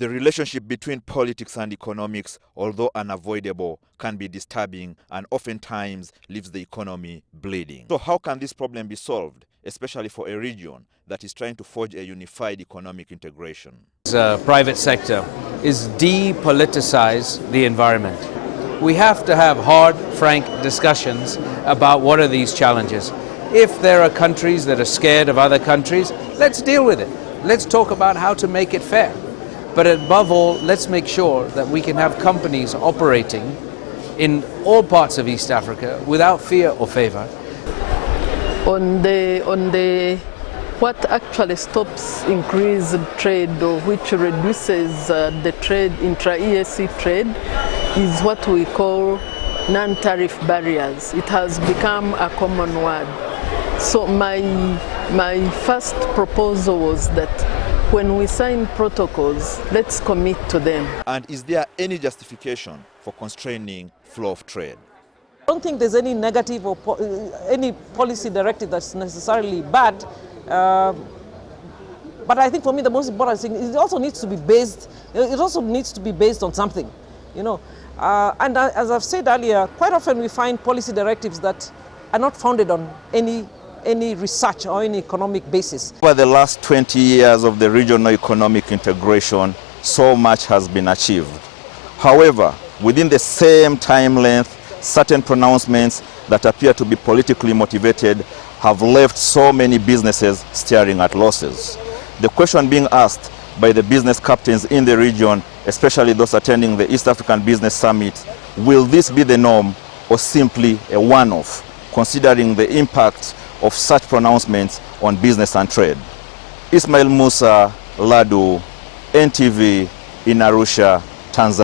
The relationship between politics and economics, although unavoidable, can be disturbing and oftentimes leaves the economy bleeding. So how can this problem be solved, especially for a region that is trying to forge a unified economic integration? The private sector is depoliticize the environment. We have to have hard, frank discussions about what are these challenges. If there are countries that are scared of other countries, let's deal with it. Let's talk about how to make it fair. But above all, let's make sure that we can have companies operating in all parts of East Africa without fear or favor. What actually stops increased trade, or which reduces the trade, intra-EAC trade, is what we call non-tariff barriers. It has become a common word. So my first proposal was that when we sign protocols, let's commit to them. And is there any justification for constraining flow of trade? I don't think there's any negative or any policy directive that's necessarily bad. But I think for me the most important thing is it also needs to be based on something, you know. And as I've said earlier, quite often we find policy directives that are not founded on any research or any economic basis. Over the last 20 years of the regional economic integration, so much has been achieved. However, within the same time length, certain pronouncements that appear to be politically motivated have left so many businesses staring at losses. The question being asked by the business captains in the region, especially those attending the East African Business Summit, will this be the norm or simply a one-off, considering the impact of such pronouncements on business and trade? Ismail Musa, Ladu, NTV in Arusha, Tanzania.